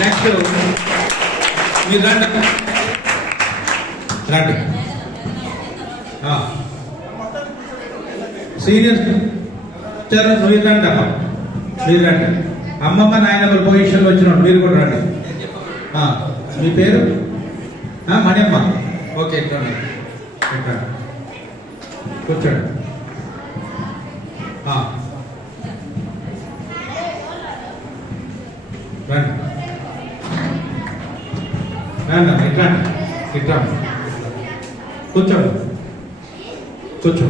Next మీరు రండి రండి. సీనియర్ మీరు రండి అమ్మ, మీరు రండి. అమ్మమ్మ నాయనమ్మల పొజిషన్లో వచ్చిన మీరు కూడా రండి. మీ పేరు మణిమ్మ. ఓకే ఎట్లా కూర్చోండి. రండి రండి ఇట్లా ఇట్లా కూర్చోండి కూర్చో.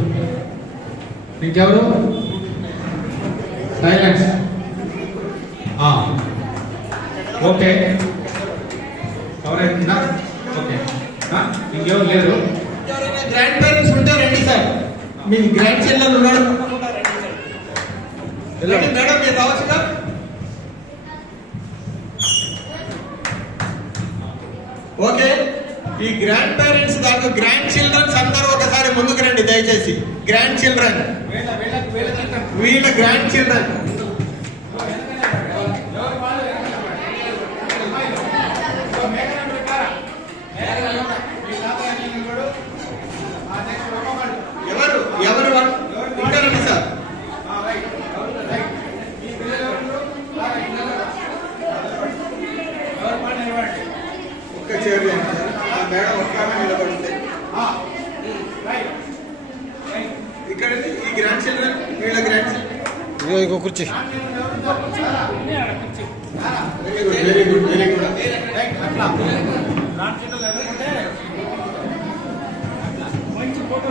ఇంకెవరు? సైలెన్స్. ఓకే ఎవరైనా ఓకే ఇంకెవరు లేరు? గ్రాండ్ పేరెంట్స్ ఉంటే రండి సార్. మీ గ్రాండ్ చిల్డ్రన్ ఉన్నాడు మేడం, మీరు రావచ్చుగా. ఓకే, ఈ గ్రాండ్ పేరెంట్స్ దాంట్లో గ్రాండ్ చిల్డ్రన్స్ అందరూ ఒకసారి ముందుకు రండి దయచేసి. గ్రాండ్ చిల్డ్రన్, వీళ్ళ గ్రాండ్ చిల్డ్రన్. ఎవరు ఎవరు ఇంకా రండి సార్. ఒక్క చేరు మేడం ఒక్క నిలబడితే ఇక్కడ ఈ గ్రాండ్ చిల్డ్రన్, వీళ్ళ గ్రాండ్ చిల్డ్రన్. ఇంకో కుర్చీ. Very good very good. మంచి ఫోటో